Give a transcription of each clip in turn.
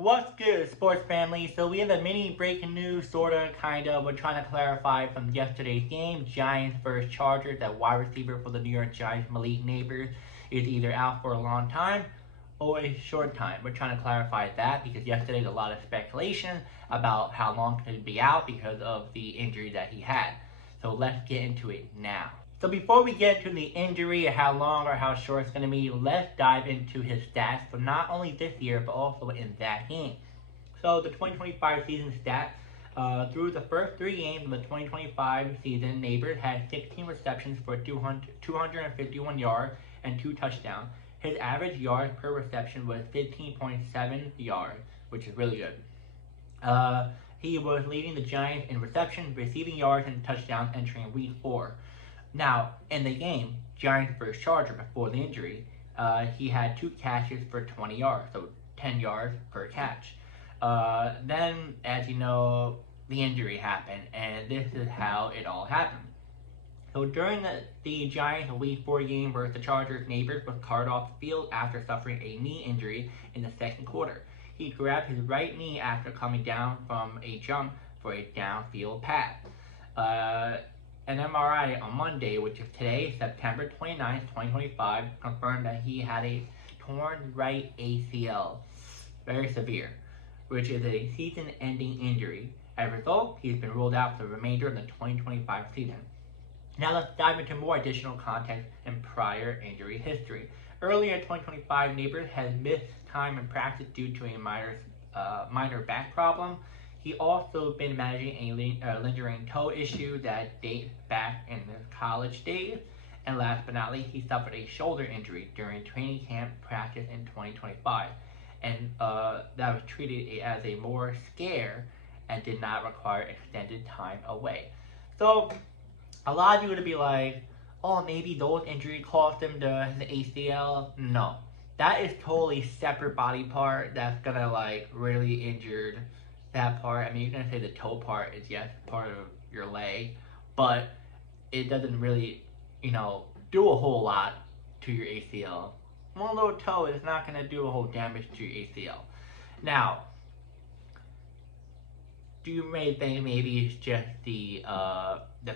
What's good, sports family? So we have a mini breaking news, sorta, kinda. We're trying to clarify from yesterday's game. Giants versus Chargers. That wide receiver for the New York Giants, Malik Nabers, is either out for a long time or a short time. We're trying to clarify that because yesterday there was a lot of speculation about how long he could be out because of the injury that he had. So let's get into it now. So before we get into the injury, how long or how short it's going to be, let's dive into his stats for not only this year, but also in that game. So the 2025 season stats, through the first 3 games of the 2025 season, Nabers had 16 receptions for 251 yards and 2 touchdowns. His average yards per reception was 15.7 yards, which is really good. He was leading the Giants in receptions, receiving yards, and touchdowns entering week 4. Now, in the game, Giants versus Chargers before the injury, he had 2 catches for 20 yards, so 10 yards per catch. Then, as you know, the injury happened, and this is how it all happened. So during the Giants Week 4 game versus the Chargers, Nabers was carted off the field after suffering a knee injury in the second quarter. He grabbed his right knee after coming down from a jump for a downfield pass. An MRI on Monday, which is today, September 29th, 2025, confirmed that he had a torn right ACL, very severe, which is a season-ending injury. As a result, he's been ruled out for the remainder of the 2025 season. Now let's dive into more additional context and prior injury history. Earlier in 2025, Nabers had missed time in practice due to a minor back problem. He also been managing a lingering toe issue that dates back in his college days. And last but not least, he suffered a shoulder injury during training camp practice in 2025. And that was treated as a more scare and did not require extended time away. So a lot of you would be like, oh, maybe those injuries caused him the ACL. No. That is totally separate body part that's gonna really injured that part. I mean, you're gonna say the toe part is yes part of your leg, but it doesn't really, do a whole lot to your ACL. One little toe is not gonna do a whole damage to your ACL. Now, you may think maybe it's just the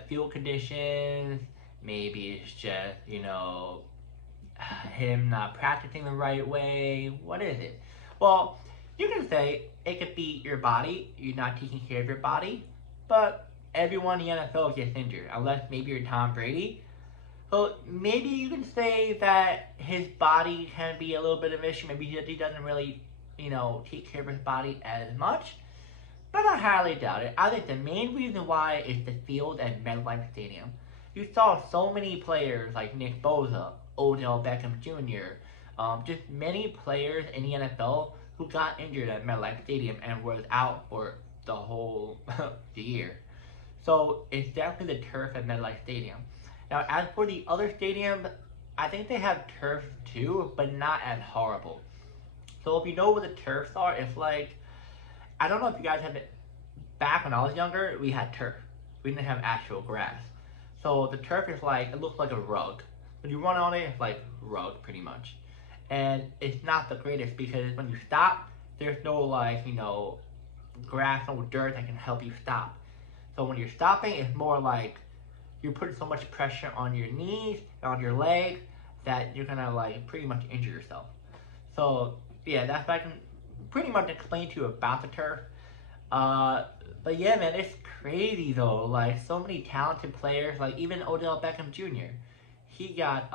field conditions, maybe it's just him not practicing the right way. What is it? Well, you can say it could be your body, you're not taking care of your body, but everyone in the NFL gets injured, unless maybe you're Tom Brady. So maybe you can say that his body can be a little bit of an issue. Maybe he doesn't really, take care of his body as much. But I highly doubt it. I think the main reason why is the field at MetLife Stadium. You saw so many players like Nick Bosa, Odell Beckham Jr., just many players in the NFL who got injured at MetLife Stadium and was out for the whole year. So it's definitely the turf at MetLife Stadium. Now, as for the other stadiums, I think they have turf too, but not as horrible. So if you know what the turfs are, it's like, I don't know if you guys have it. Back when I was younger, we had turf. We didn't have actual grass. So the turf is it looks like a rug. When you run on it, it's like rug pretty much. And it's not the greatest because when you stop, there's no grass, no dirt that can help you stop. So when you're stopping, it's more like you're putting so much pressure on your knees, on your legs, that you're gonna pretty much injure yourself. So yeah, that's what I can pretty much explain to you about the turf. But yeah, man, it's crazy though. So many talented players, even Odell Beckham Jr. He got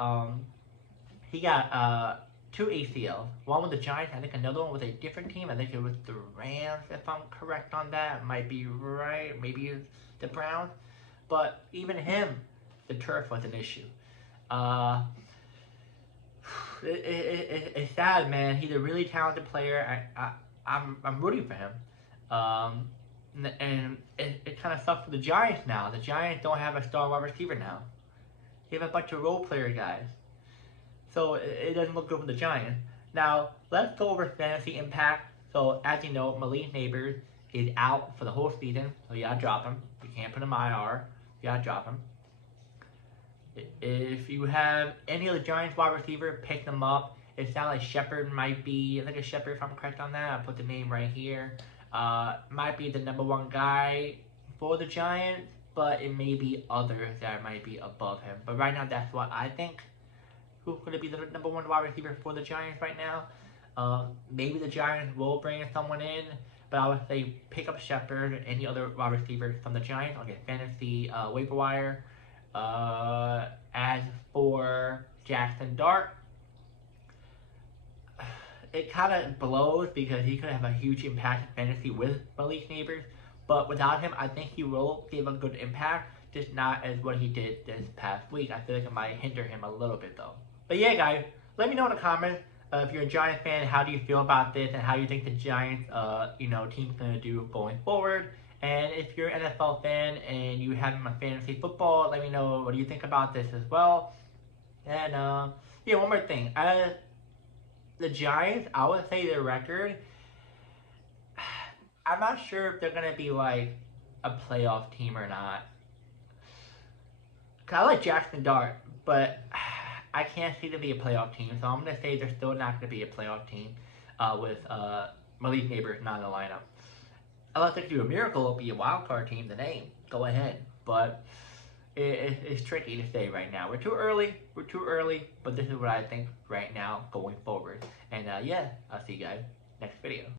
2 ACLs. One with the Giants, I think another one with a different team. I think it was the Rams, if I'm correct on that. Might be right, maybe it's the Browns. But even him, the turf was an issue. It's sad, man. He's a really talented player. I'm rooting for him. And it kind of sucks for the Giants now. The Giants don't have a star wide receiver now. They have a bunch of role player guys. So it doesn't look good for the Giants. Now, let's go over fantasy impact. So, as you know, Malik Nabers is out for the whole season. So you gotta drop him. You can't put him IR. You gotta drop him. If you have any of the Giants wide receiver, pick them up. It sounds like Shepard might be, I think it's Shepard if I'm correct on that. I'll put the name right here. Might be the #1 guy for the Giants, but it may be others that might be above him. But right now, that's what I think. Who's going to be the #1 wide receiver for the Giants right now? Maybe the Giants will bring someone in, but I would say pick up Shepard, any other wide receivers from the Giants on your fantasy waiver wire. As for Jackson Dart, it kind of blows because he could have a huge impact in fantasy with Malik Nabers, but without him, I think he will give a good impact, just not as what he did this past week. I feel like it might hinder him a little bit though. But yeah, guys, let me know in the comments if you're a Giants fan, how do you feel about this, and how you think the Giants, team's gonna do going forward. And if you're an NFL fan and you have him on fantasy football, let me know what do you think about this as well. And yeah, one more thing. The Giants, I would say their record, I'm not sure if they're gonna be like a playoff team or not. Cause I like Jackson Dart, but I can't see them be a playoff team, so I'm going to say they're still not going to be a playoff team with Malik Nabers not in the lineup. Unless they can do a miracle, be a wild card team, then hey, go ahead. But it's tricky to say right now. We're too early, but this is what I think right now going forward. And yeah, I'll see you guys next video.